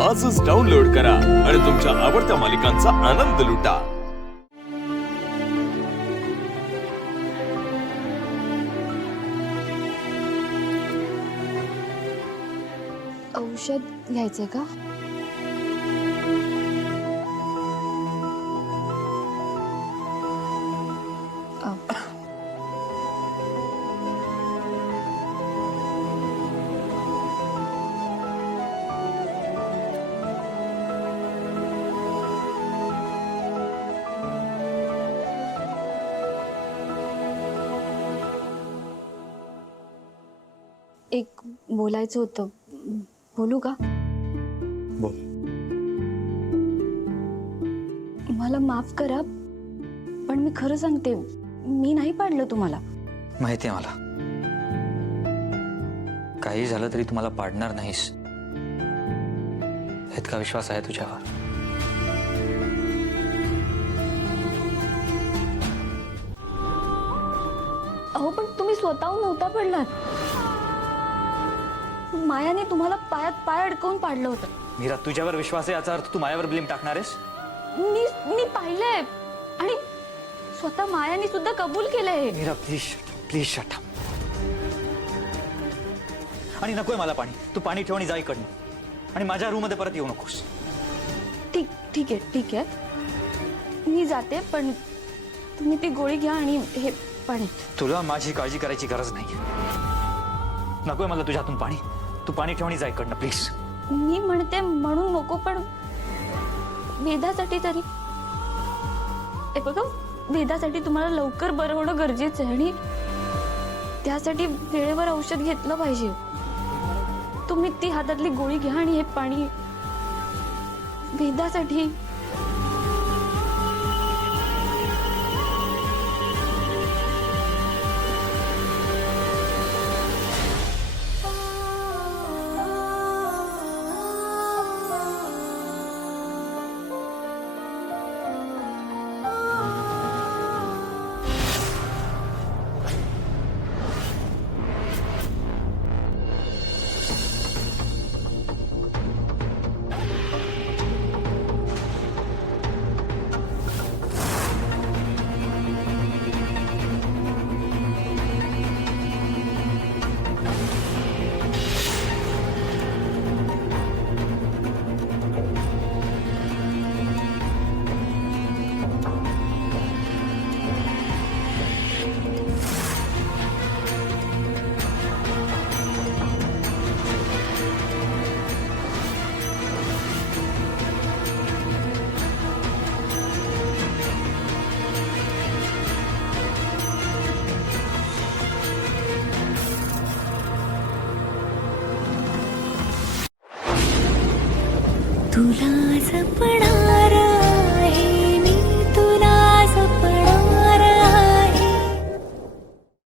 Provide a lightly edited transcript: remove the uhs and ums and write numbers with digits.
आजच डाउनलोड करा आणि तुमच्या आवडत्या मालिकांचा आनंद लुटा। औषध घ्यायचंय का? एक बोलायचं होतं, बोलू का? बोल। मला माफ करा, पण मी खरं सांगते, मी नाही पाडलं तुम्हाला। माहिती आहे मला, काही झालं तरी तुम्हाला पाडणार नाहीस इतका विश्वास आहे तुझ्यावर। अहो पण तुम्ही स्वतःहून नव्हता पडलात, मायाने तुम्हाला पायात पाय अडकवून पाडलं होतं। मीरा, तुझ्यावर विश्वास आहे याचा अर्थ तू मायावर ब्लेम टाकणार आहेस? मी पाहिलंय आणि स्वतः मायाने सुद्धा कबूल केलंय। Meera please shut up. आणि नकोय मला पाणी, तू पाणी ठेव आणि जा इकडनं आणि माझ्या रूम मध्ये परत येऊ नकोस। ठीक आहे, मी जाते, पण तुम्ही ती गोळी घ्या आणि हे पाणी। तुला माझी काळजी करायची गरज नाही, नकोय मला तुझ्या हातून पाणी, तू पाणी ठेव आणि जा इकडनं प्लीज। मी म्हणते म्हणून नको, पण वेदासाठी तरी। हे बघा, वेदासाठी तुम्हाला लवकर बरं होणं गरजेचं आहे आणि त्यासाठी वेळेवर औषध घेतलं पाहिजे। तुम्ही ती हातातली गोळी घ्या आणि हे पाणी वेदासाठी। तुला जपणार